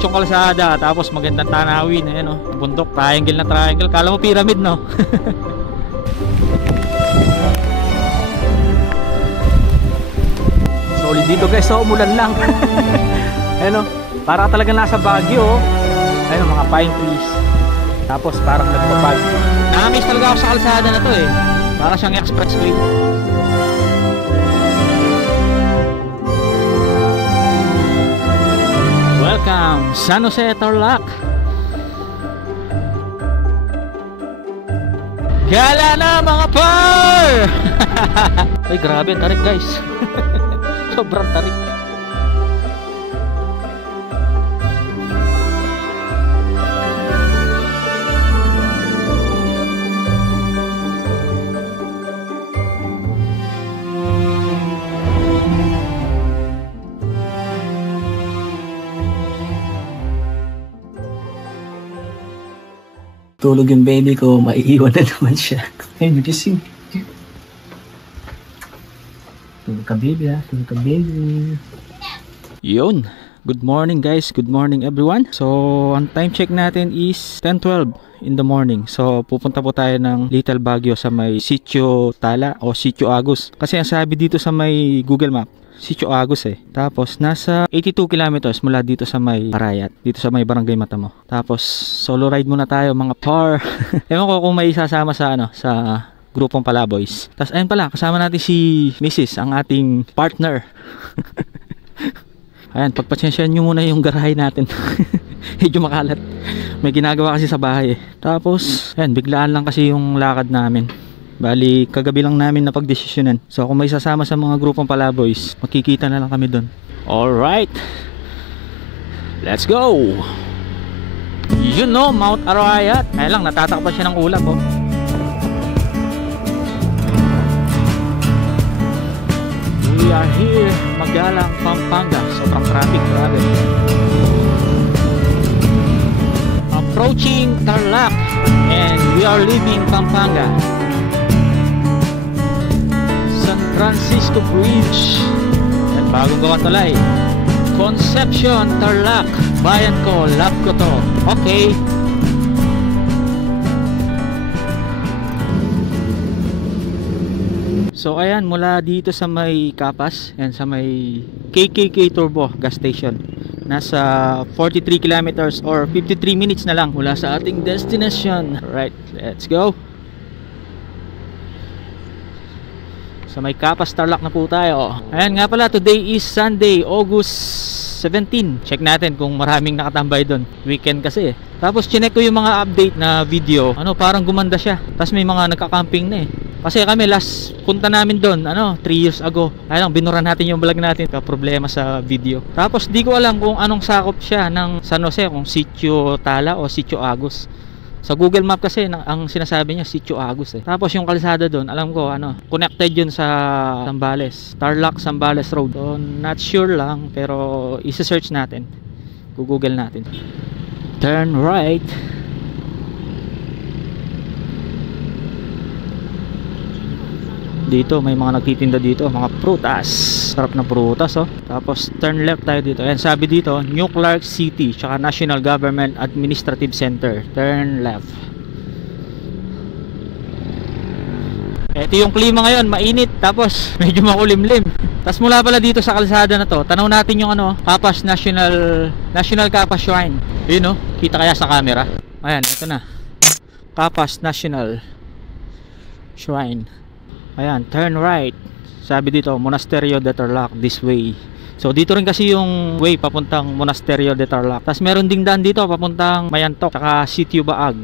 diretsong kalsada, tapos magandang tanawin, ayan, oh, bundok, triangle na triangle, kala mo pyramid, no? Solid dito guys, so umulan lang. Ayan, oh, para talaga nasa Baguio, oh. Ayan, oh, mga pine trees, tapos parang nagpapag. Nakamiss talaga ako sa kalsada na to, eh, para siyang expressway. Welcome, San Jose, Tarlac. Gala na mga par! Ay, grabe, tarik guys. Sobrang tarik. Tulog yung baby ko, maiiwan na naman siya. Ayun, gising. Tulog ka baby ha, tulog ka baby. Yun. Good morning guys, good morning everyone. So, ang time check natin is 10:12 in the morning. So, pupunta po tayo ng Little Baguio sa may Sitio Tala o Sitio Agus. Kasi ang sabi dito sa may Google Map, Sitio Agus eh. Tapos nasa 82 kilometers mula dito sa may Arayat, dito sa may Barangay Matamo. Tapos solo ride muna tayo mga par. Ewan ko kung may sasama sa ano, sa grupong Palaboys. Tapos ayun pala, kasama natin si Mrs., ang ating partner. Ayan, pagpatsensyahan nyo muna yung garahe natin. Medyo makalat. May ginagawa kasi sa bahay eh. Tapos ayan, biglaan lang kasi yung lakad namin. Bali, kagabi lang namin na pagdesisyonan. So kung may sasama sa mga grupong Palaboys, makikita na lang kami doon. Alright, let's go. You know, Mount Arayat. Kaya lang, natatakpan siya ng ulap, oh. We are here, Magalang, Pampanga. Sobrang traffic, grabe. Approaching Tarlac, and we are leaving Pampanga. Francisco Bridge. At bagong gawang tulay, Concepcion, Tarlac. Bayan ko, love ko to. Okay. So ayan, mula dito sa may Kapas, yan sa may KKK Turbo gas station, nasa 43 kilometers or 53 minutes na lang mula sa ating destination. Right, let's go. Sa may Kapas, Tarlac na po tayo. Ayan nga pala, today is Sunday, August 17. Check natin kung maraming nakatambay doon. Weekend kasi eh. Tapos chinek ko yung mga update na video. Ano, parang gumanda siya. Tapos may mga nagka-camping na eh. Kasi kami last punta namin doon, 3 years ago. Ayun, binuran natin yung vlog natin. Problema sa video. Tapos di ko alam kung anong sakop siya ng San Jose, kung Sitio Tala o Sitio Agus. Sa Google Map kasi ang sinasabi niya Sitio Agus eh. Tapos yung kalsada doon, alam ko connected yun sa Zambales, Tarlac Zambales Road. So, not sure lang, pero i-search natin. Google natin. Turn right. Dito may mga nagtitinda dito, mga prutas. Sarap na prutas, oh. Tapos turn left tayo dito. Ayan, sabi dito, New Clark City, tsaka National Government Administrative Center. Turn left. Ito yung klima ngayon, mainit, tapos medyo makulimlim. Tapos mula pala dito sa kalsada na to, tanaw natin yung Kapas National Kapas Shrine. Yun, kita kaya sa camera. Ayan, ito na. Kapas National Shrine. Ayan, turn right. Sabi dito, Monasterio de Tarlac, this way. So dito rin kasi yung way papuntang Monasterio de Tarlac. Tapos meron ding daan dito papuntang Mayantok, saka Sitio Baag.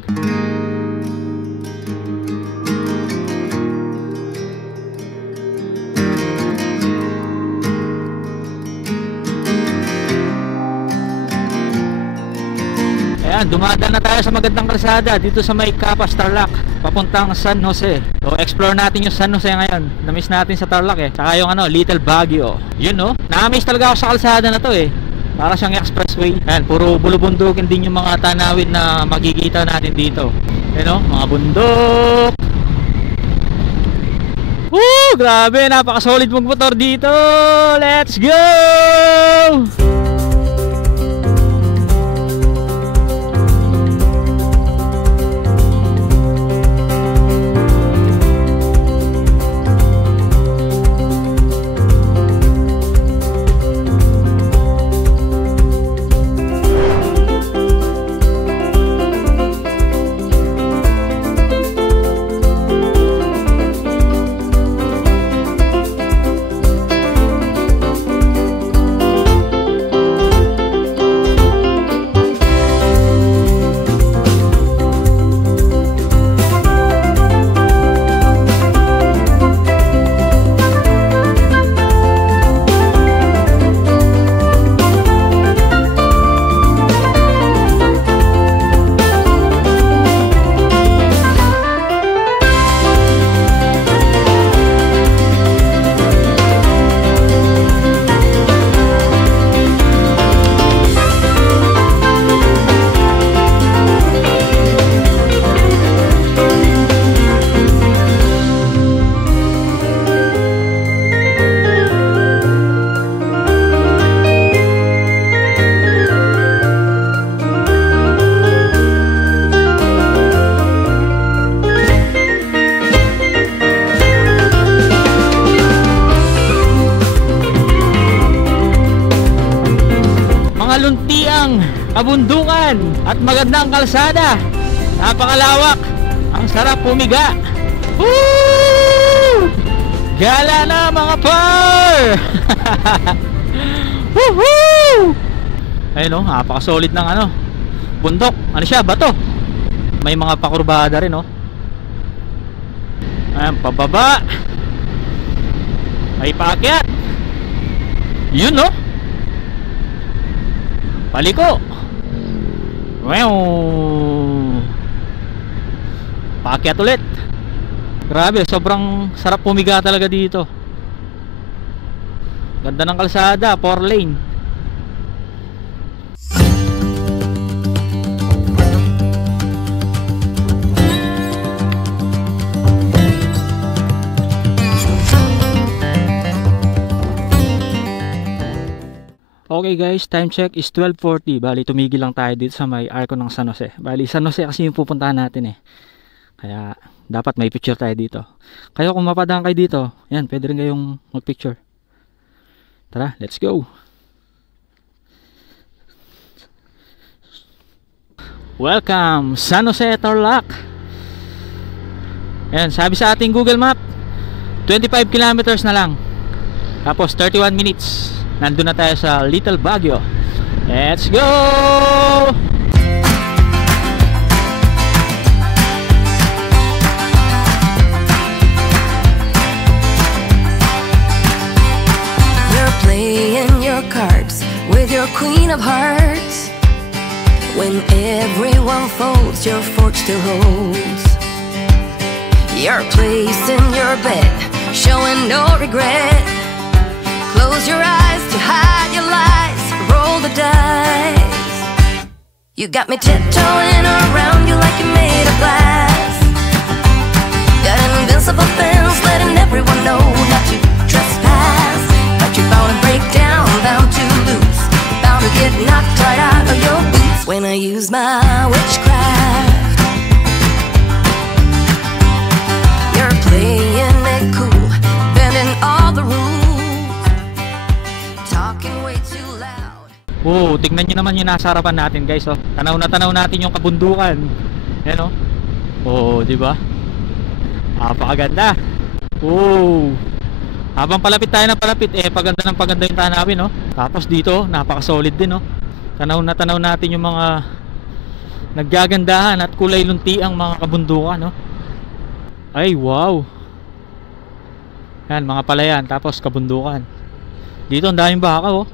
Ayan, dumadaan na tayo sa magandang kalsada dito sa may Kapas, Tarlac, papuntang San Jose. So explore natin yung San Jose ngayon. Na-miss natin sa Tarlac eh. Saka yung Little Baguio. Yun, na-miss talaga ako sa kalsada na to eh. Para siyang expressway. Ayan, puro bulubundukin din yung mga tanawin na makikita natin dito. Ayan, mga bundok. Woo! Grabe, napaka-solid mong motor dito. Let's go! kabundukan at magandang kalsada. Napakalawak. Ang sarap pumiga. Woo! Gala na mga par! Woohoo! Ayun o, napakasolid ng ano, bundok. Ano siya? Bato. May mga pakurbada rin o. Ayan, pababa. May paakyat. Yun o. Paliko. Wow. Paakyat ulit. Grabe, sobrang sarap pumiga talaga dito. Ganda ng kalsada, 4 lane. Okay guys, time check is 12:40. Bali tumigil lang tayo dito sa may Arco ng San Jose. Bali San Jose kasi yung pupuntahan natin eh. Kaya dapat may picture tayo dito. Kayo kung mapadaan kayo dito, yan, pwede rin kayong mag-picture. Tara, let's go. Welcome, San Jose, Tarlac. Ayan, sabi sa ating Google Map, 25 kilometers na lang. Tapos 31 minutes. Nandun na tayo sa Little Baguio. Let's go! Playing your cards with your queen of hearts. When everyone folds, your fork still holds. Your place in your bed, showing no regret. Close your eyes to hide your lies, roll the dice. You got me tiptoeing around you like you're made of glass. Got an invincible fence, letting everyone know not to trespass. You're bound to break down, bound to lose, bound to get knocked right out of your boots when I use my witchcraft. You're playing it cool, bending all the rules, talking way too loud. Oh, tignan nyo naman yung nasa harapan natin guys oh. Tanaw natin yung kabundukan. Yan oh. Oh, di ba? Napakaganda. Oh. Habang palapit tayo ng palapit, paganda ng paganda yung tanawin, no? Tapos dito, napaka-solid din, no? Tanaw natin yung mga naggagandahan at kulay lunti ang mga kabundukan, no? Ay, wow! Yan, mga palayan, tapos kabundukan. Dito, ang daming baka, oh.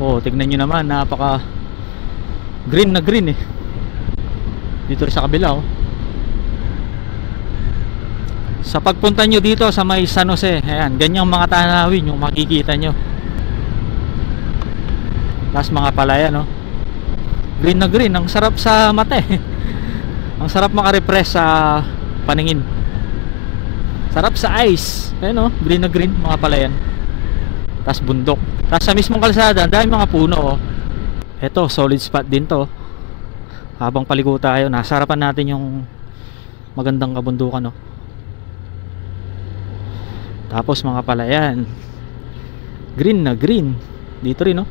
Oh, tignan nyo naman, napaka green na green, eh. Dito rin sa kabila, oh. Sa pagpunta nyo dito sa may San Jose, ayan, ganyang mga tanawin yung makikita nyo. Tapos mga palaya, no? Green na green, ang sarap sa mata eh. Ang sarap makarepress sa paningin. Sarap sa eyes. Ayan, no? Green na green, mga palayan. Tapos bundok. Tapos sa mismong kalsada, dahil mga puno, oh. Eto, solid spot din to. Habang paligo tayo, nasa harapan natin yung magandang kabundukan, no? Tapos mga palayan, green na green. Dito rin, no?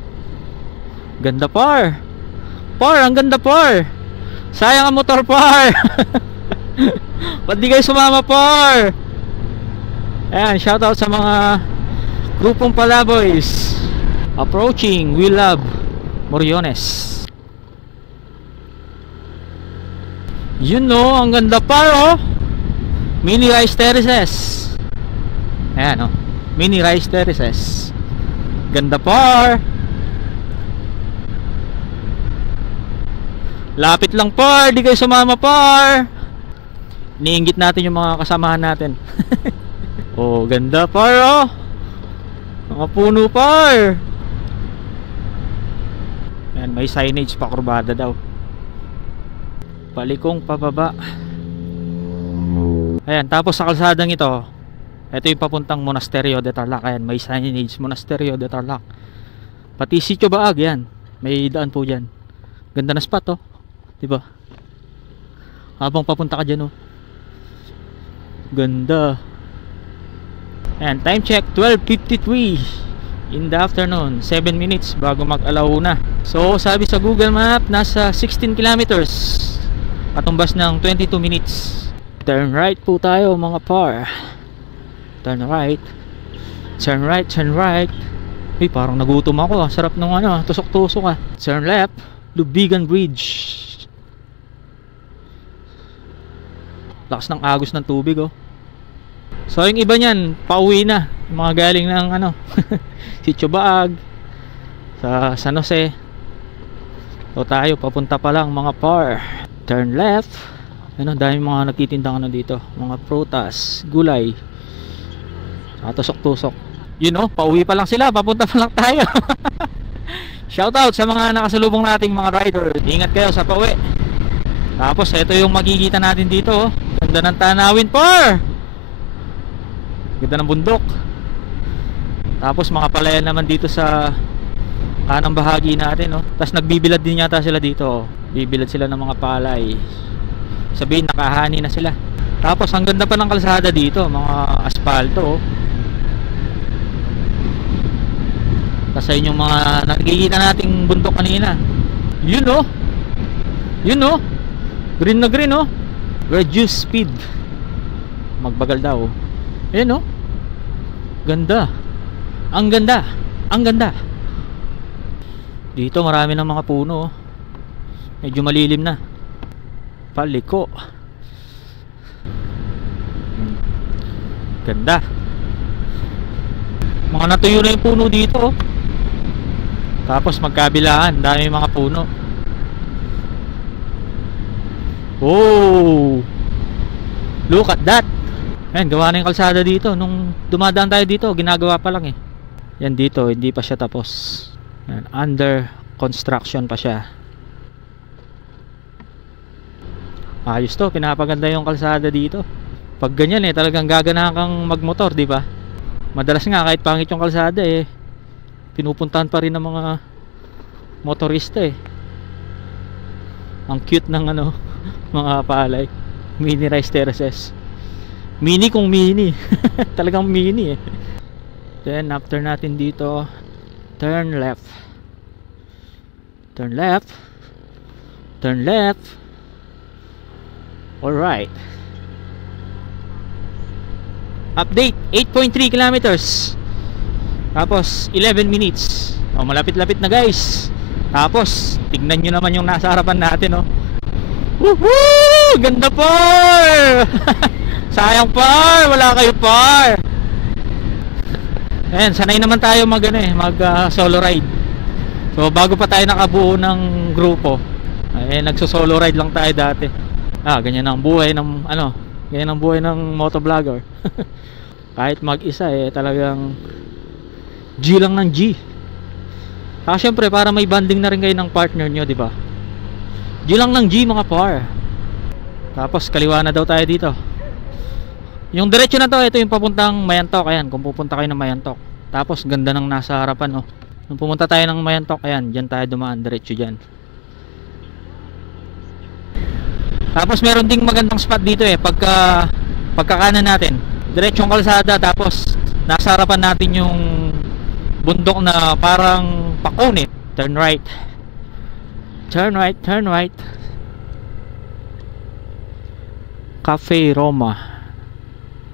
Ganda par. Par, ang ganda par. Sayang ang motor par. Ba't di kayo sumama par? Ayan, shoutout sa mga grupong Palaboys. Approaching, we love Moriones. Yun, no? Ang ganda par, oh. Mini rice terraces. Ayan, oh. Mini rice terraces. Ganda par. Lapit lang par. Di kayo sumama par. Iniinggit natin yung mga kasamahan natin. Oh, ganda par, oh. Mga puno par. Ayan, may signage pa, kurbada daw. Palikong pababa. Ayan, tapos sa kalsadang ito, ito yung papuntang Monasterio de Tarlac. Ayan, may signage, Monasterio de Tarlac. Pati Sitio Baag, yan. May daan po dyan. Ganda na spot, oh. Diba? Habang papunta ka dyan, oh. Ganda. Ayan, time check, 12:53 in the afternoon. 7 minutes bago mag-alauna. So sabi sa Google Map, nasa 16 kilometers, katumbas ng 22 minutes. Turn right po tayo mga par. Turn right. Turn right, turn right. Uy, parang nagutom ako. Sarap nung ano, tusok-tusok ah. Turn left, Lubigan Bridge. Lakas ng agos ng tubig oh. So yung iba niyan, pauwi na. Mga galing ng ano, Sitio Baag, sa San Jose. So tayo, papunta pa lang mga par. Turn left. Ano, dahil mga nagtitindang ano dito, mga prutas, gulay. Tusok-tusok. You know, pauwi pa lang sila, papunta pa lang tayo. Shoutout sa mga nakasalubong nating mga riders. Ingat kayo sa pauwi. Tapos ito yung makikita natin dito oh. Ganda ng tanawin par. Ganda ng bundok. Tapos mga palayan naman dito sa kanang bahagi natin oh. Tapos nagbibilad din yata sila dito oh. Bibilad sila ng mga palay. Sabihin nakahani na sila. Tapos ang ganda pa ng kalsada dito, mga asfalto oh. Kasi yun yung mga nakikita nating bundok kanina. Yun oh. Yun oh. Green na green oh. Reduce speed. Magbagal daw. Ayan oh. Ganda. Ang ganda. Ang ganda. Dito marami ng mga puno oh. Medyo malilim na. Paliko. Ganda. Mga natuyo na yung puno dito oh. Tapos magkabilaan, dami mga puno. Oh, look at that. Ayan, gawa na yung kalsada dito. Nung dumadaan tayo dito, ginagawa pa lang eh. Yan dito, hindi pa siya tapos. Ayan, under construction pa siya. Ayos to, pinapaganda yung kalsada dito. Pag ganyan eh, talagang gaganahan kang magmotor, di ba? Madalas nga kahit pangit yung kalsada eh, pinupuntahan pa rin ng mga motorista eh. Ang cute ng ano, mga palay. Mini rice terraces. Mini kung mini. Talagang mini eh. Then after natin dito, turn left. Turn left. Turn left. Alright. Update, 8.3 kilometers. Tapos 11 minutes. Oh, malapit-lapit na guys. Tapos tignan nyo naman yung nasa harapan natin oh. Woohoo! Ganda par! Sayang par, wala kayo par. Ayan, sanay naman tayo mag solo ride. So bago pa tayo nakabuo ng grupo, nagso-solo ride lang tayo dati. Ganyan ang buhay ng ganyan ang buhay ng motovlogger. Kahit mag-isa talagang G lang ng G. Syempre para may bonding na rin kayo ng partner nyo, di ba? G lang ng G mga par. Tapos kaliwa na daw tayo dito. Yung diretso na to, ito yung papuntang Mayantok. Ayan, kung pupunta kayo ng Mayantok. Tapos ganda ng nasa harapan oh. Nung pumunta tayo ng Mayantok, ayan, dyan tayo dumaan, diretso dyan. Tapos meron ding magandang spot dito pagkakanan natin, diretsong kalsada. Tapos nasa harapan natin yung bundok na parang pakunit. Turn right. Turn right, turn right. Cafe Roma.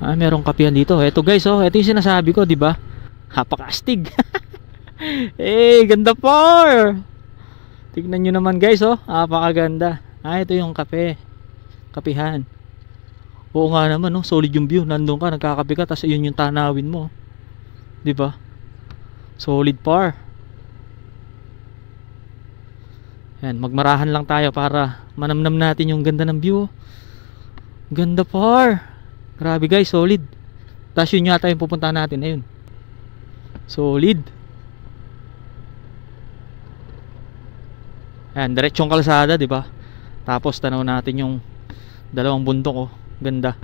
Merong kapihan dito. Ito guys oh, ito yung sinasabi ko, di ba? Napakastig. Ganda par. Tignan nyo naman guys oh, napakaganda. Ito yung kape. Kapihan. Oo nga naman oh, solid yung view. Nandun ka, nagkakape ka, tapos yun yung tanawin mo. Di ba? Solid par. Yan, magmarahan lang tayo para manamnam natin yung ganda ng view. Ganda par. Grabe guys, solid. Tapos yun yata yung pupuntahan natin. Ayun. Solid. Yan, diretsong kalsada, di ba? Tapos tanaw natin yung dalawang bundok oh. Ganda.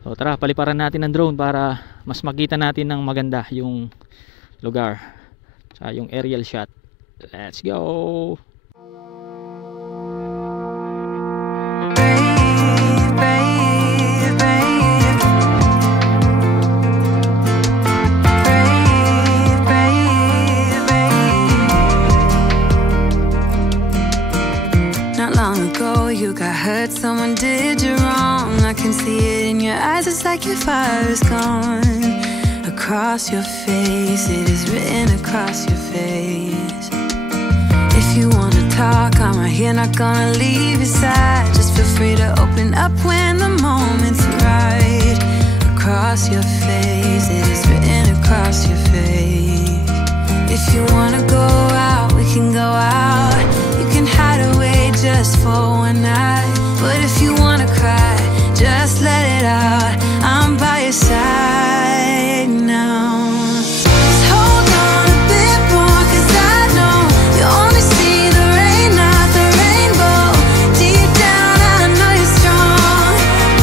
So tara, paliparan natin ng drone para mas makita natin ng maganda yung lugar. Sa yung aerial shot. Let's go. hurt, someone did you wrong. I can see it in your eyes, it's like your fire is gone. Across your face, it is written across your face. If you wanna talk, I'm right here, not gonna leave your side. Just feel free to open up when the moment's right. Across your face, it is written across your face. If you wanna go out, we can go out. You can hide away just for one night. But if you wanna cry, just let it out. I'm by your side now. Just hold on a bit more, 'cause I know you only see the rain, not the rainbow. Deep down I know you're strong.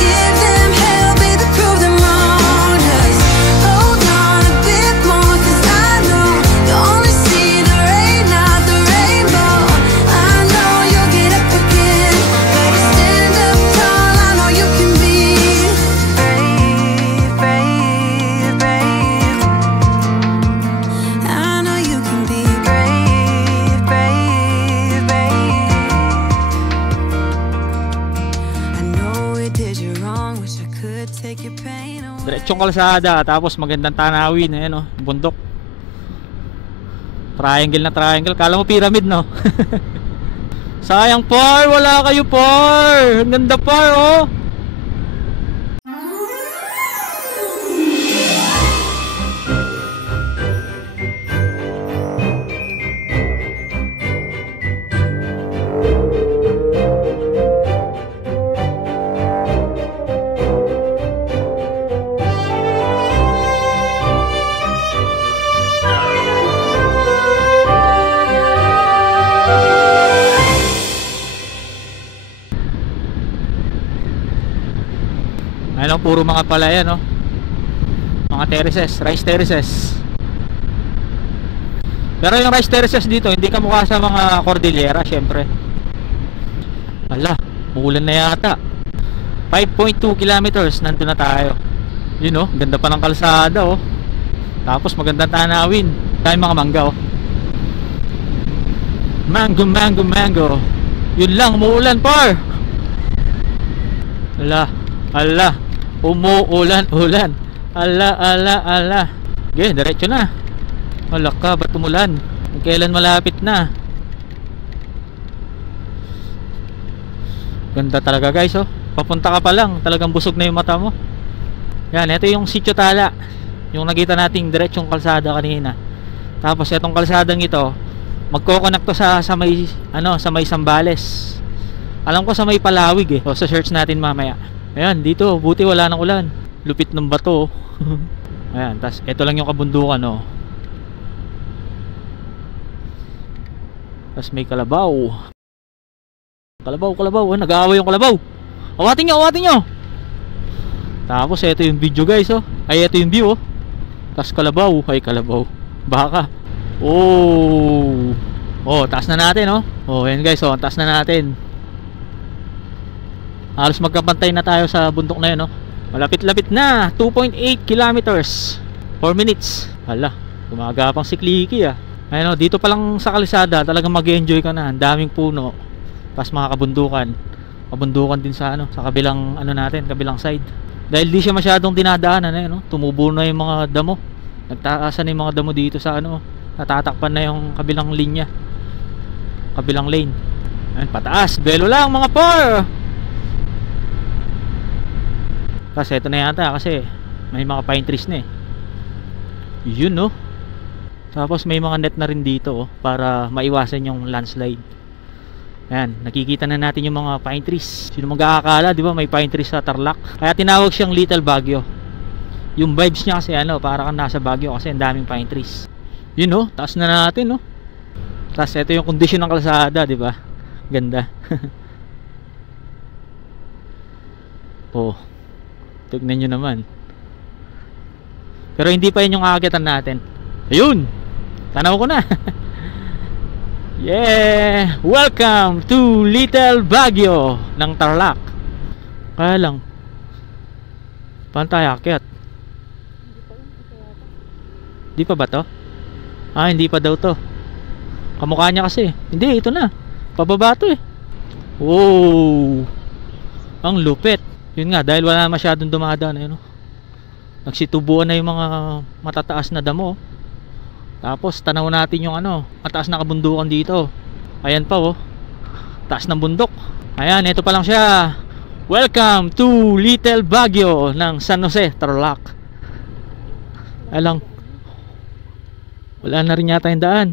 Give them hell, baby, prove them wrong. Just hold on a bit more, 'cause I know you only see the rain, not the rainbow. I know you'll get up again. Better stand up tall, I know you can be brave, brave, brave. I know you can be brave, brave, brave. I know it did you wrong, wish I could take your pain away. Diretsong kalsada, tapos magandang tanawin. Ayan o, bundok. Triangle na triangle. Kala mo pyramid, no? Sayang, par, wala kayo, par. Ang ganda, par, oh. Ano, puro mga palayan, no? Mga terraces, rice terraces. Pero yung rice terraces dito, hindi kamukha sa mga Cordillera, syempre. Ala, umuulan na yata. 5.2 kilometers, nandun na tayo. Yun, no? Ganda pa ng kalsada, oh. Tapos magandang tanawin. Kaya mga mangga, oh. Mango, mango, mango. Yun lang, umuulan, par. Ala, ala. Umuulan, ulan. Ala, ala, ala. Okay, diretso na. Wala ka, ba't umulan? Kailan malapit na? Ganda talaga, guys, oh. Papunta ka pa lang, talagang busog na yung mata mo. Yan, ito yung Sitio Tala. Yung nakita nating diretsong kalsada kanina. Tapos itong kalsadang ito, magko-connect to sa may ano, sa may Sambales. Alam ko sa may Palawig, eh. So, sa search natin mamaya. Ayan, dito, buti wala nang ulan. Lupit ng bato. Ayan, tas ito lang yung kabundukan, oh. Tas may kalabaw. Kalabaw, kalabaw. Oh, nag-aaway yung kalabaw. Awatin nyo, awatin nyo. Tapos ito yung video, guys, oh. Ay, ito yung view, oh. Tas kalabaw. Ay, kalabaw. Baka. Oh. Oh, taas na natin, oh. Oh, ayan, guys, oh. Taas na natin. Halos magkapantay na tayo sa bundok na yun, no? Malapit-lapit na. 2.8 kilometers 4 minutes. Hala, gumagapang si Clicky, ah. Ayun, no? Dito pa lang sa kalsada talagang mag-enjoy ka na. Ang daming puno. Tapos mga kabundukan. Kabundukan din sa ano, sa kabilang ano natin, kabilang side. Dahil di siya masyadong dinadaanan, eh, no? Tumubo na yung mga damo. Nagtaasan na yung mga damo dito sa ano. Natatakpan na yung kabilang linya. Kabilang lane. Ayun, pataas. Belo lang, mga par. Kasi ito na yata, kasi may mga pine trees na, eh. Yun, no? Tapos may mga net na rin dito, oh, para maiwasan yung landslide. Ayan, nakikita na natin yung mga pine trees. Sino mag-aakala, di ba, may pine trees sa Tarlac? Kaya tinawag siyang Little Baguio. Yung vibes niya kasi ano, para kang nasa Baguio kasi ang daming pine trees. Yun, no? Taas na natin, no? Tapos ito yung kondisyon ng kalsada, di ba? Ganda. Oh, tignan nyo naman. Pero hindi pa yun yung aakitan natin. Ayun, tanaw ko na. Yeah, welcome to Little Baguio ng Tarlac. Kaya lang, paano tayo aakyat? Hindi pa ba to? Ah, hindi pa daw to. Kamukha niya kasi. Hindi, ito na. Pababa to, eh. Wow, Ang lupit. Yun nga, dahil wala masyadong dumadaan, ayun, nagsitubuan na yung mga matataas na damo. Tapos tanaw natin yung mataas na kabundukan dito. Ayan pa taas ng bundok. Ayan, ito pa lang siya. Welcome to Little Baguio ng San Jose, Tarlac. Alang, wala na rin yata yung daan.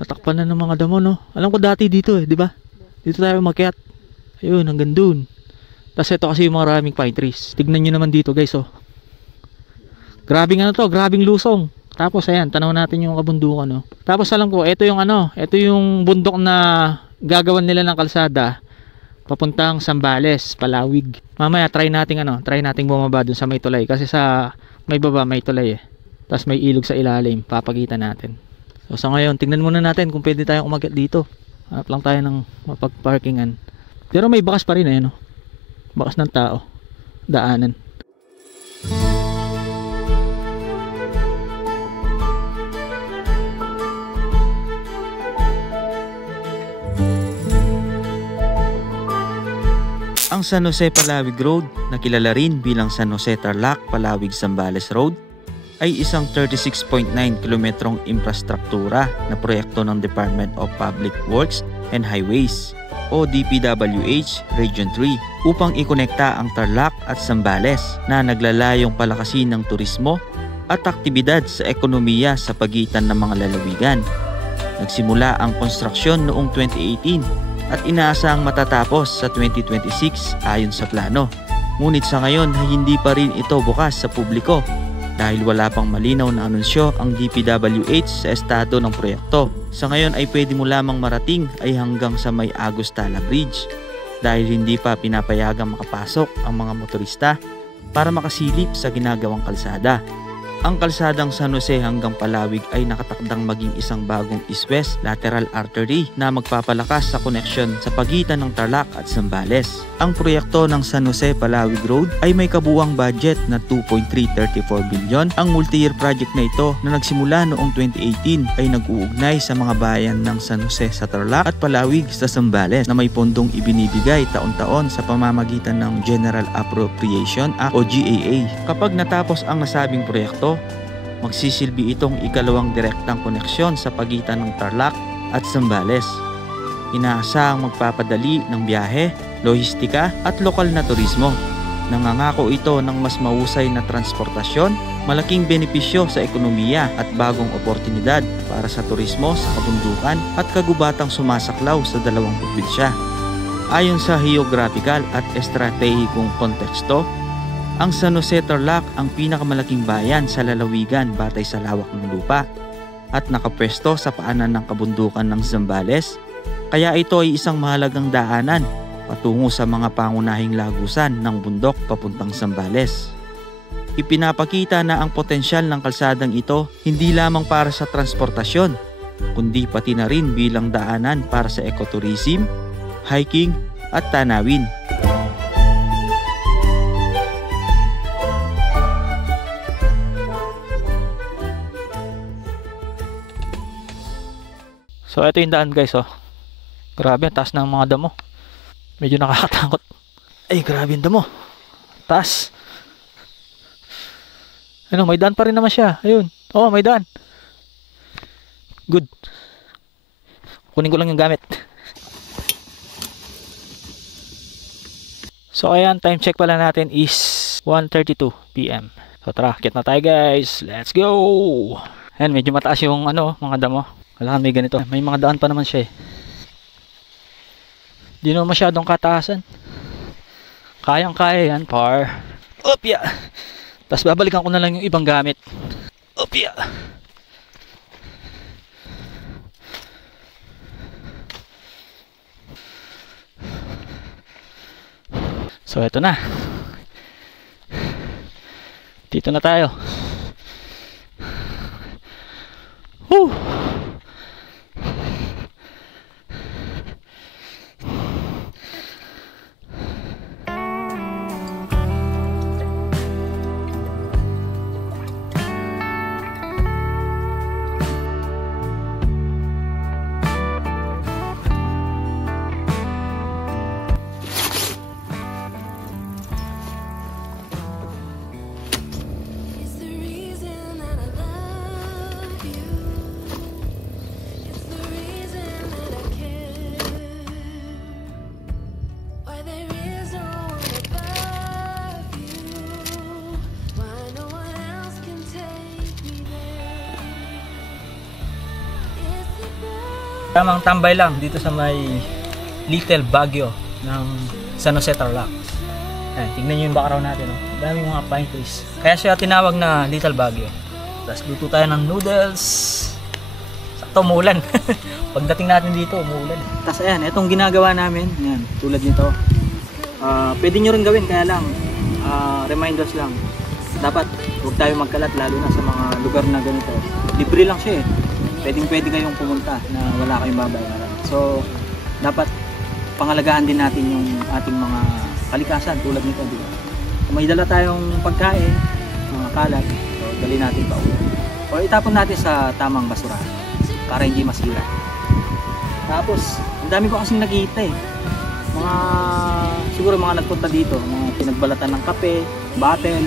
Tatakpan na ng mga damo, no? Alam ko dati dito di ba? Dito tayo umakyat. Ayun, hanggang dun. Tapos ito kasi yung maraming pine trees. Tignan nyo naman dito, guys, Grabing grabing lusong. Tapos ayan, tanaw natin yung kabundukan, no? Tapos alam ko, ito yung bundok na gagawan nila ng kalsada papuntang Zambales, Palawig. Mamaya try nating bumaba dun sa may tulay kasi sa may baba may tulay Tapos may ilog sa ilalim, papagitan natin. So sa ngayon, tingnan muna natin kung pwede tayong umakyat dito. Hanap lang tayo ng mapagparkingan. Pero may bakas pa rin bakas ng tao, daanan. Ang San Jose Palawig Road, na kilala rin bilang San Jose Tarlac Palawig Zambales Road, ay isang 36.9 kilometrong infrastruktura na proyekto ng Department of Public Works and Highways o DPWH Region 3 upang ikonekta ang Tarlac at Zambales na naglalayong palakasin ng turismo at aktibidad sa ekonomiya sa pagitan ng mga lalawigan. Nagsimula ang konstruksyon noong 2018 at inaasahang matatapos sa 2026 ayon sa plano. Ngunit sa ngayon ay hindi pa rin ito bukas sa publiko dahil wala pang malinaw na anunsyo ang DPWH sa estado ng proyekto. Sa ngayon ay pwede mo lamang marating ay hanggang sa may Agustala Bridge dahil hindi pa pinapayagang makapasok ang mga motorista para makasilip sa ginagawang kalsada. Ang kalsadang San Jose hanggang Palawig ay nakatakdang maging isang bagong east-west lateral artery na magpapalakas sa koneksyon sa pagitan ng Tarlac at Zambales. Ang proyekto ng San Jose Palawig Road ay may kabuuang budget na 2.334 bilyon. Ang multi-year project na ito na nagsimula noong 2018 ay nag-uugnay sa mga bayan ng San Jose sa Tarlac at Palawig sa Zambales na may pondong ibinibigay taon-taon sa pamamagitan ng General Appropriation Act o GAA. Kapag natapos ang nasabing proyekto, magsisilbi itong ikalawang direktang koneksyon sa pagitan ng Tarlac at Zambales. Inaasahang magpapadali ng biyahe, lohistika at lokal na turismo. Nangangako ito ng mas mahusay na transportasyon, malaking benepisyo sa ekonomiya at bagong oportunidad para sa turismo sa kabundukan at kagubatang sumasaklaw sa dalawang probinsya. Ayon sa geographical at estratehikong konteksto, ang San Jose Tarlac ang pinakamalaking bayan sa lalawigan batay sa lawak ng lupa at nakapwesto sa paanan ng kabundukan ng Zambales, kaya ito ay isang mahalagang daanan patungo sa mga pangunahing lagusan ng bundok papuntang Zambales. Ipinapakita na ang potensyal ng kalsadang ito hindi lamang para sa transportasyon, kundi pati na rin bilang daanan para sa ecotourism, hiking at tanawin. So ito yung daan, guys, grabe, ang taas ng mga damo. Medyo nakakatakot. Ay, grabe yung damo. Taas. May daan pa rin naman siya. Ayun. May daan. Good. Kunin ko lang yung gamit. So ayan, time check pala natin is 1:32 PM. So tara, akit na tayo, guys. Let's go. Ayan, medyo mataas yung mga damo. Wala may ganito. May mga daan pa naman siya Di naman masyadong kataasan. Kayang-kaya yan, par. Opya. Tapos babalikan ko na lang yung ibang gamit. Opya. So eto na. Dito na tayo. Woo! Tamang tambay lang dito sa may Little Baguio ng San Jose Tarlac. Ayan, tignan nyo yung background natin. Oh. Daming mga pine trees. Kaya siya tinawag na Little Baguio. Tapos luto tayo ng noodles. Sakto, umuulan. Pagdating natin dito, umuulan. Tapos ayan, itong ginagawa namin. Ayan, tulad nito. Pwede nyo rin gawin, kaya lang reminders lang. Dapat huwag tayo magkalat, lalo na sa mga lugar na ganito. Libre lang siya eh. Pwede kayong pumunta na wala kayong babayaran. So, dapat pangalagaan din natin yung ating mga kalikasan tulad nito, di ba? Kung may dala tayong pagkain, mga kalat, so dali natin pa uwi. O itapon natin sa tamang basurahan para hindi masira. Tapos, ang dami ko kasing nakita eh. Siguro mga nagpunta dito, mga pinagbalatan ng kape, bottle,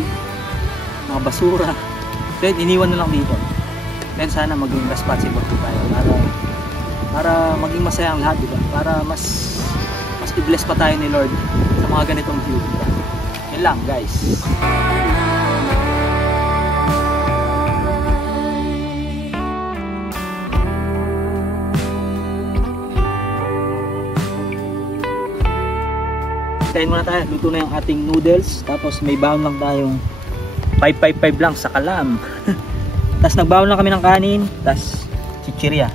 mga basura. Then, iniwan na lang dito. Then sana maging responsible po tayo para maging masaya ang lahat, diba? Para mas i-bless pa tayo ni Lord sa mga ganitong view, diba? Yun lang, guys. Kain muna tayo, luto na yung ating noodles. Tapos may baon lang tayong 555 lang sa Kalam. Tapos nagbaon lang kami ng kanin, tapos chichirya.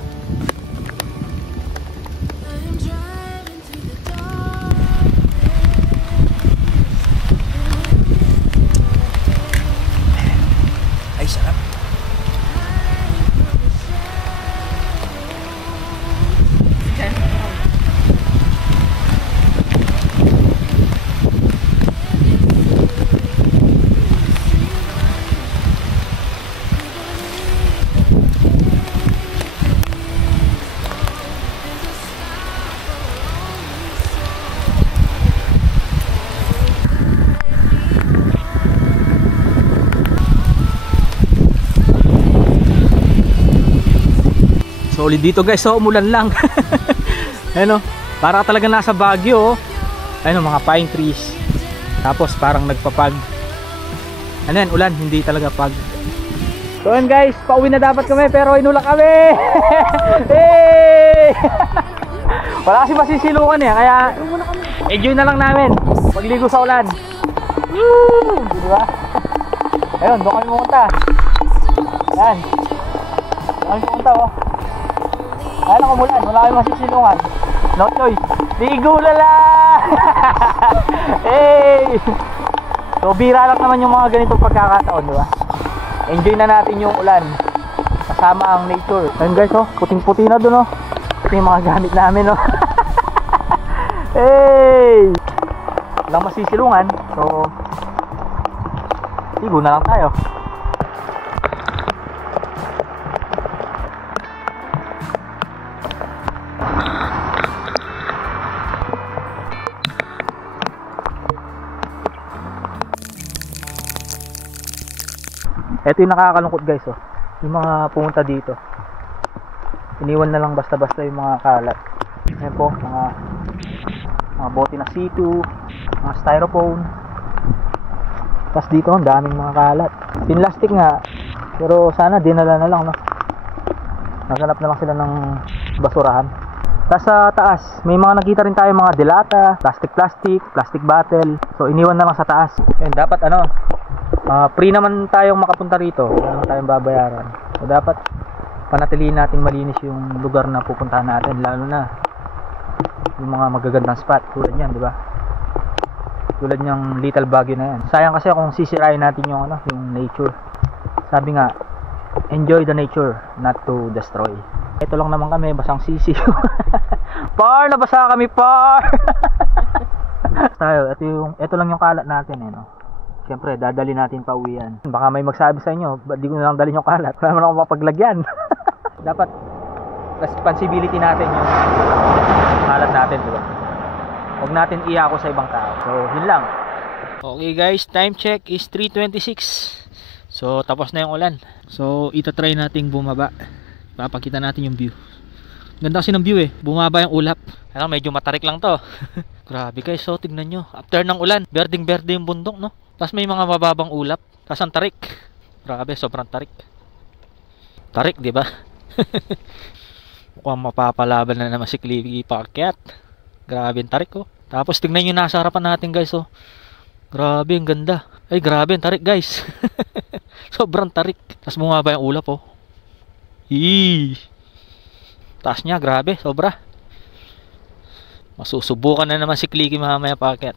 Ay, sarap. Solid dito guys, so umulan lang. Ayun, para talaga nasa Baguio. Ayun, mga pine trees. Tapos parang nagpapag. Ano yan, ulan, hindi talaga pag. So yun guys, pauwi na dapat kami pero inulak kami. Hey! Wala kasi masisilungan eh, kaya enjoy na lang namin pagligo sa ulan. Woo! Diba? Ayun, doon kami pumunta. Yan. Doon kami pumunta oh. Ayan ang umulan, wala kayong masisilungan. No choice. Ligo na lang! Hey! So bira lang naman yung mga ganitong pagkakataon, di ba? Enjoy na natin yung ulan kasama ang nature. Ayun guys, oh, puting-puti na dun, oh. Ito yung mga gamit namin, oh. Hey! Walang masisilungan. So ligo na lang tayo. Ito yung nakakalungkot guys, oh. Yung mga pumunta dito, iniwan na lang basta-basta yung mga kalat. Ayan po, mga bote na C2, mga styrofoam. Tapos dito, ang daming mga kalat. Pinlastic nga, pero sana dinala na lang, no? Naganap na lang sila ng basurahan. Tapos sa taas, may mga nakita rin tayo mga delata, plastic bottle. So iniwan na lang sa taas. Ayan, dapat free naman tayong makapunta rito, wala naman tayong babayaran. So dapat panatilihin natin malinis yung lugar na pupuntahan natin, lalo na yung mga magagandang spot tulad yan, di ba? Tulad yung Little Baguio na yan. Sayang kasi kung sisirain natin yung yung nature. Sabi nga, enjoy the nature, not to destroy. Ito lang naman kami, basang sisi. Par, nabasa kami, par. Tayo, ito lang yung kalat natin, eh, no? Siyempre, dadali natin pa uwian. Baka may magsabi sa inyo, ba't di ko na lang dalhin yung kalat? Wala naman ako mapaglagyan. Dapat, responsibility natin yung kalat natin, diba? Huwag natin iako sa ibang tao. So, yun lang. Okay guys, time check is 3:26. So, tapos na yung ulan. So, itatry nating bumaba. Papakita natin yung view. Ganda kasi ng view eh. Bumaba yung ulap. Ano, medyo matarik lang to. Grabe guys, so tignan nyo. After ng ulan, berdeng-berde yung bundok, no? Tapos may mga mababang ulap. Tapos ang tarik. Grabe, sobrang tarik. Tarik, di ba? Mukhang mapapalaban na naman si Clicky paakyat. Grabe ang tarik, oh. Tapos tignan nyo nasa harapan natin, guys, oh. Grabe, ang ganda. Ay, grabe ang tarik, guys. Sobrang tarik. Tapos bumaba yung ulap, oh. Eee. Taas niya, grabe, sobra. Masusubukan na naman si Clicky mamaya paakyat.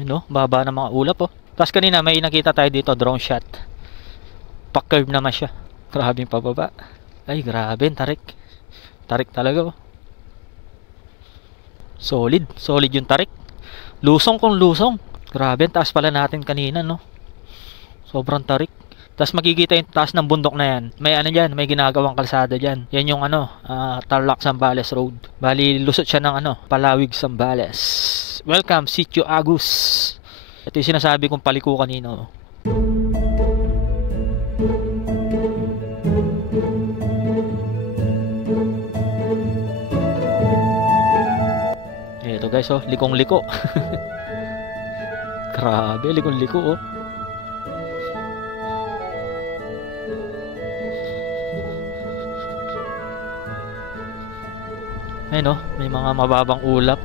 Yun, oh, baba ng mga ulap, oh. Tapos kanina may nakita tayo dito, drone shot. Pa-curve naman siya. Grabe yung pababa. Ay, grabe, tarik. Tarik talaga, oh. Solid, solid yung tarik. Lusong kung lusong. Grabe, taas pala natin kanina, no. Sobrang tarik. Tapos makikita yung taas ng bundok na yan. May ano dyan, may ginagawang kalsada dyan. Yan yung ano, Tarlac Zambales Road. Bali, lusot siya ng ano, Palawig Zambales. Welcome, Sitio Agus. Ito yung sinasabi kong paliko kanino. Ito guys, oh, likong-liko. Grabe, likong-liko, oh. Ayun, oh, may mga mababang ulap.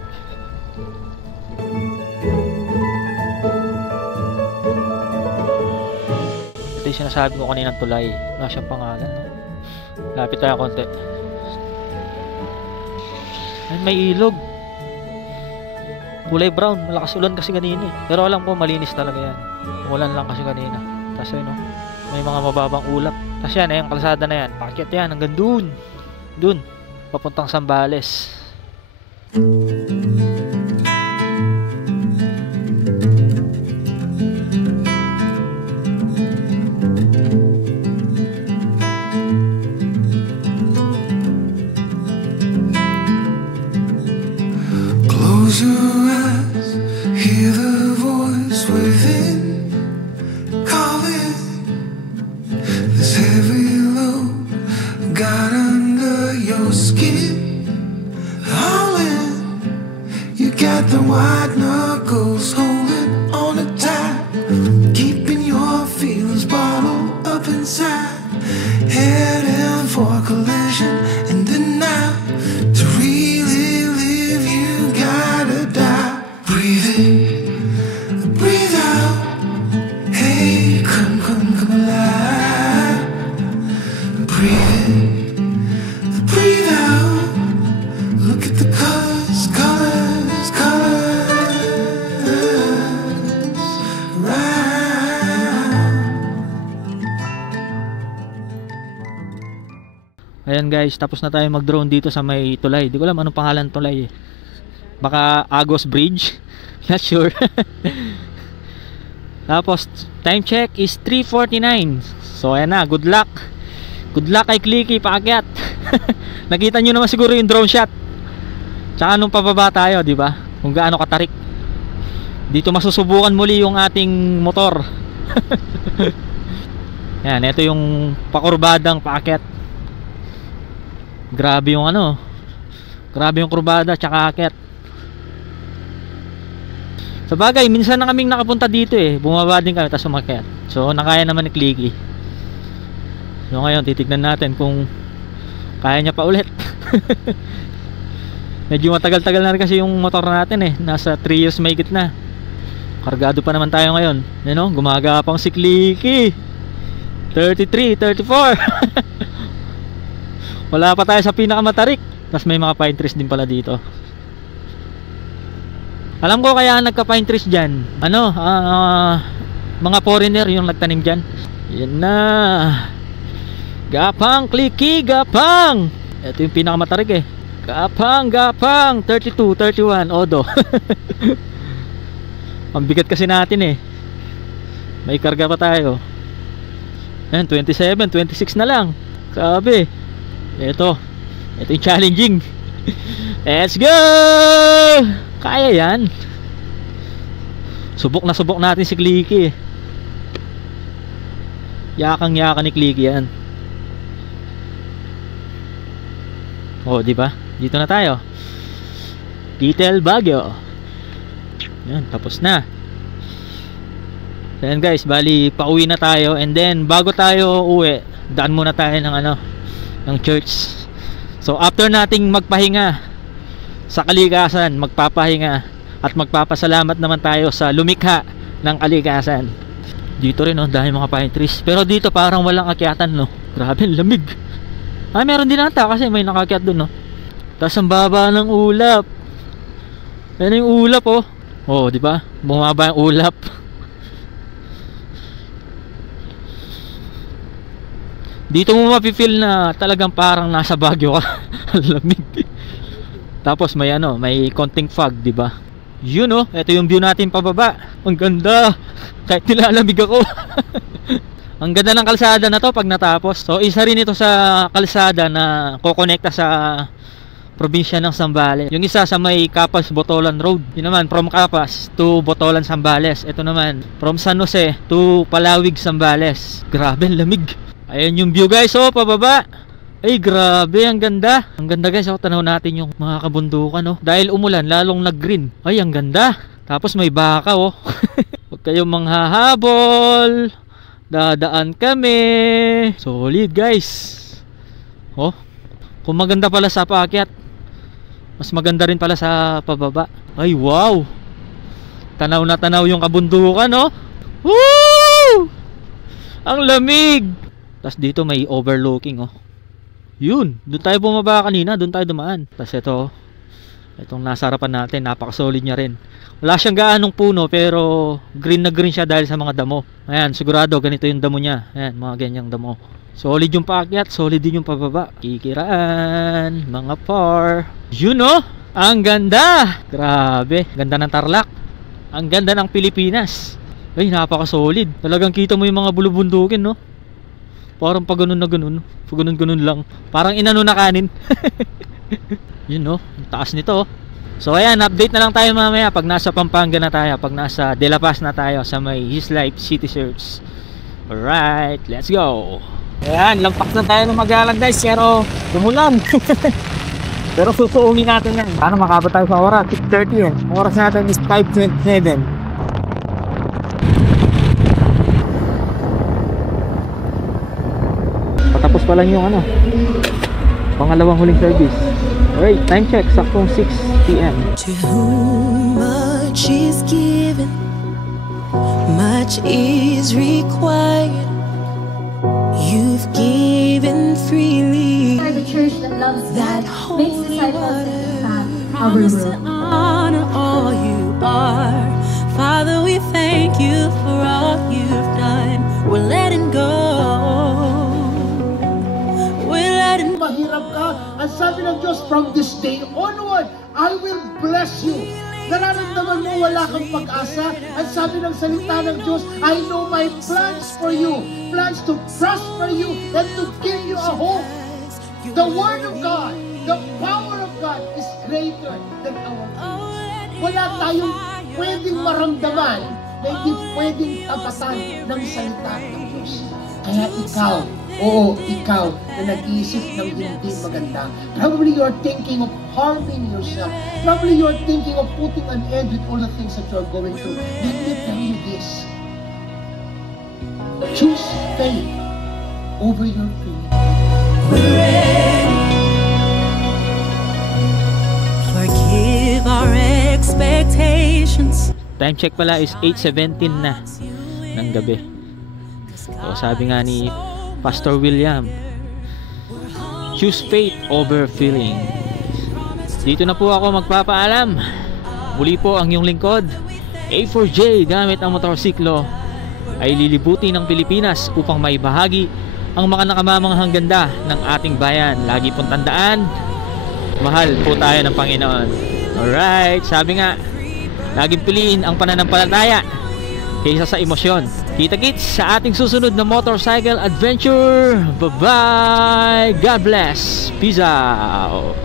Ito yung sinasabi ko kaninang tulay. Wala siyang pangalan, no? Lapit tayo konti. Ayun, may ilog. Kulay brown. Malakas ulan kasi kanina, eh. Pero alam ko malinis talaga yan. Ulan lang kasi kanina. Tapos ayun, oh, may mga mababang ulap. Tapos yan, yung kalsada na yan. Pakyat yan hanggang dun. Dun. Papuntang Zambales. Close your eyes, hear the voice within calling. This heavy load got under your skin. All in, you got the white knuckles holding on it tight, keeping your feelings bottled up inside. Heading for collision and denial. To really live, you gotta die. Breathe in, breathe out. Hey, come alive. Breathe in, breathe out. Look at the colors, colors, colors. Right. Ayan guys, tapos na tayo mag-drone dito sa may tulay. Di ko alam anong pangalan tulay, eh. Baka Agos Bridge. Not sure. Tapos time check is 3:49. So ayan na, good luck. Good luck kay Clicky paakyat. Nakita nyo naman siguro yung drone shot. Tsaka nung pababa tayo, di ba? Kung gaano katarik. Dito masusubukan muli yung ating motor. Ayan, ito yung pakurbadang paakyat. Grabe yung ano. Grabe yung kurbada tsaka akyat. Sa bagay, minsan na kaming nakapunta dito, eh. Bumaba din kami tapos umakyat. So nakaya naman ni Clicky. So ngayon titignan natin kung kaya niya pa ulit. Medyo matagal-tagal na rin kasi yung motor natin, eh. Nasa 3 years mahigit na. Kargado pa naman tayo ngayon. You know, gumagapang si Clicky. 33, 34. Wala pa tayo sa pinakamatarik. Tapos may mga pine trees din pala dito. Alam ko kaya nagka-pine trees dyan. Ano, mga foreigner yung nagtanim dyan. Yan na. Gapang, Clicky, gapang. Ito yung pinakamatarik, eh. Gapang, gapang. 32, 31, odo. Ang bigat kasi natin, eh. May karga pa tayo. Ayan, 27, 26 na lang. Sabi. Ito yung challenging. Let's go! Kaya yan. Subok na subok natin si Clicky. Yakang yaka ni Clicky yan. Oh, di ba? Dito na tayo. Detail Baguio. Yan, tapos na. Then guys, bali pauwi na tayo. And then bago tayo uwi, daan muna tayo ng ng church. So after nating magpahinga sa kalikasan, magpapahinga at magpapasalamat naman tayo sa lumikha ng kalikasan. Dito rin dahil mga pine trees, pero dito parang walang akyatan, no? Grabe, lamig. Ay, meron din ata kasi may nakakyat dun, no? Tapos ang baba ng ulap. Ayan yung ulap, oh. Oh, di ba? Bumaba yung ulap. Dito mo mapifeel na talagang parang nasa Baguio ka. Lamig. Tapos may may konting fog, di ba? Yun, oh. Ito yung view natin pababa. Ang ganda. Kahit nilalamig ako. Ang ganda ng kalsada na to pag natapos. So isa rin ito sa kalsada na kokonekta sa probinsya ng Zambales. Yung isa sa may Capas Botolan Road. Yun naman from Capas to Botolan Zambales. Ito naman from San Jose to Palawig Zambales. Grabe, lamig. Ayan yung view, guys, oh, pababa. Ay, grabe, ang ganda. Ang ganda, guys, oh, tanaw natin yung mga kabundukan, oh. Dahil umulan, lalong nag-green. Ay, ang ganda. Tapos may baka, oh. Huwag kayong manghahabol. Dadaan kami. Solid, guys. Oh, kung maganda pala sa paakyat, mas maganda rin pala sa pababa. Ay, wow. Tanaw na tanaw yung kabundukan, oh. Woo! Ang lamig. Tapos dito may overlooking, oh. Yun, doon tayo bumaba kanina, doon tayo dumaan. Tapos ito, itong nasa harapan natin, napaka-solid niya rin. Wala siyang gaanong puno, pero green na green siya dahil sa mga damo. Ayan, sigurado ganito yung damo niya. Ayan, mga ganyang damo. Solid yung paakyat, solid din yung pababa. Kikiraan, mga par. Yun, oh, ang ganda. Grabe, ganda ng Tarlac. Ang ganda ng Pilipinas. Ay, napaka-solid. Talagang kita mo yung mga bulubundukin, no? Parang pag ganun na ganun. Pag ganun lang. Parang inano na kanin. Yun, no? Ang taas nito, oh. So ayan, update na lang tayo mamaya pag nasa Pampanga na tayo, pag nasa De La Paz na tayo sa may His Life City Search. Alright, let's go. Ayan, lampak na tayo ng Magalang, guys, pero tumulan. Pero susuungin natin yan. Paano makabot tayo sa oras? 6:30 yan. Oras natin is 5:27. Patapos pa lang yung pangalawang huling service. Alright, time check, saktong 6 PM. To whom much is given, much is required. You've given freely. The church that loves That God, makes holy disciples water, our promise to world. honor all you are. Father, we thank you for all you've done. We're letting go. We're letting go. Mahirap ka, ang sabi ng Diyos, from this day onward, I will bless you. Nararamdaman mo wala kang pag-asa, ang sabi ng salita ng Diyos, I know my plans for you, plans to prosper you and to give you a hope. The Word of God, the power of God is greater than our fears. Wala tayong pwedeng maramdaman na hindi pwedeng tapatan ng salita ng Diyos. Kaya ikaw, oo, ikaw na nag-iisip ng hindi maganda. Probably you're thinking of harming yourself. Probably you're thinking of putting an end with all the things that you're going through. Let me tell you this. Choose faith over your fear. We're ready. Forgive our expectations. Time check pala is 8:17 na ng gabi. So sabi nga ni Pastor William, choose faith over feeling. Dito na po ako magpapaalam. Muli po ang iyong lingkod, A4J, gamit ang motorsiklo ay lilibuti ng Pilipinas upang maibahagi ang mga nakamamanghang ganda ng ating bayan. Lagi pong tandaan, mahal po tayo ng Panginoon. Alright, sabi nga, laging piliin ang pananampalataya kaysa sa emosyon. Kita-kits sa ating susunod na motorcycle adventure. Bye-bye! God bless! Peace out!